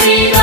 Frida.